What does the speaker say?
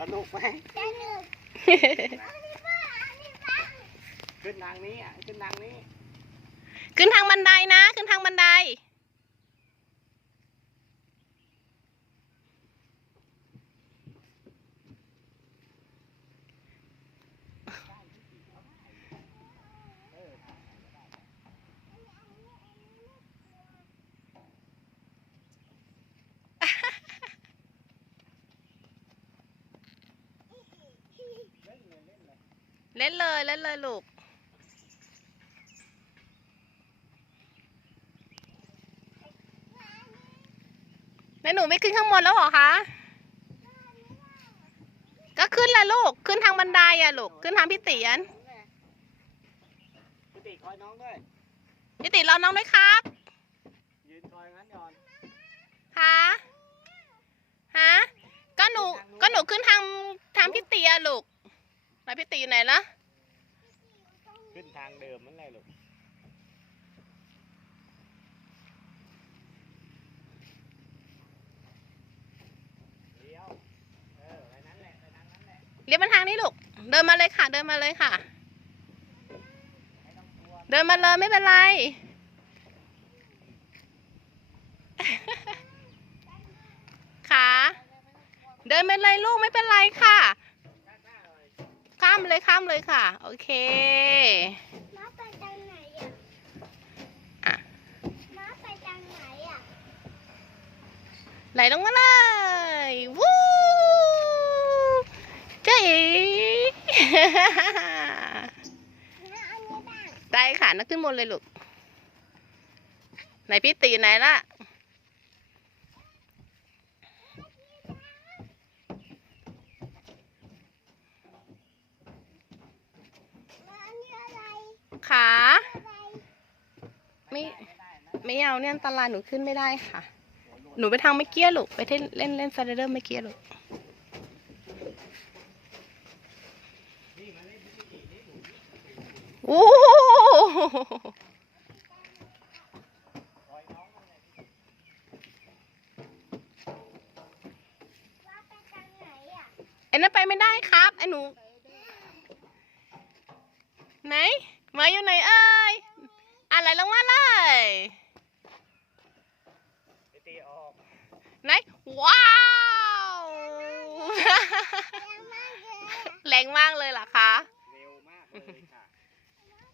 สนุกไหมสนุกอันนี้ป้าอันนี้ป้าขึ้นทางนี้อะ ขึ้นทางนี้ ขึ้นทางบันไดนะ ขึ้นทางบันได เล่นเลยเล่นเลยลูก แล้วหนูไม่ขึ้นข้างบนแล้วเหรอคะ ก็ขึ้นแหละลูก ขึ้นทางบันไดอะลูก ขึ้นทางพี่เตียนพี่ติคอยน้องด้วยพี่ตีรอน้องด้วยครับ ยืนคอยงั้นก่อน ฮะ ฮะ ก็หนู ก็หนูขึ้นทางทางพี่เตียลูกแล้วพี่ตีอยู่ไหนละขึ้นทางเดิมนั่นแหละลูกเลี้ยวเออไปนั้นแหละไปทางนั้นแหละเรียกมาทางนี้ลูก เดินมาเลยค่ะ เดินมาเลยค่ะไม่ต้องกลัวเดินมาเลยไม่เป็นไรขาเดินไปเลยลูกไม่เป็นไรค่ะหน้าๆหน่อย ข้ามเลยข้ามเลยค่ะ โอเคม้าไปทางไหนอะอะม้าไปทางไหนอะไหลลงมาเลยวู้เจ๊อีม้าอันนี้บ้างได้ค่ะนักขึ้นบนเลยลูกไหนพี่ตีไหนล่ะ ม้าอันนี้อะไร ขาไม่ไม่ได้นะเอาเนี่ยอันตรายหนูขึ้นไม่ได้ค่ะ หนูไปทางเมื่อกี้ยลูกไปเล่นเล่นเล่นสไลเดอร์เมื่อกี้ลูกนี่มาเล่นพี่ตินี่หนูโอ้คอยน้องนั่นแหละม้าไปทางไหนอะไอ้นั่นไปไม่ได้ครับไอ้หนู ไหน มาอยู่ไหนเอ่ยอะไรลงมาเลยพี่ติออกไหนว้าวแรงมากเลยอะแรงมากเลยเหรอคะ เร็วมากเลยค่ะ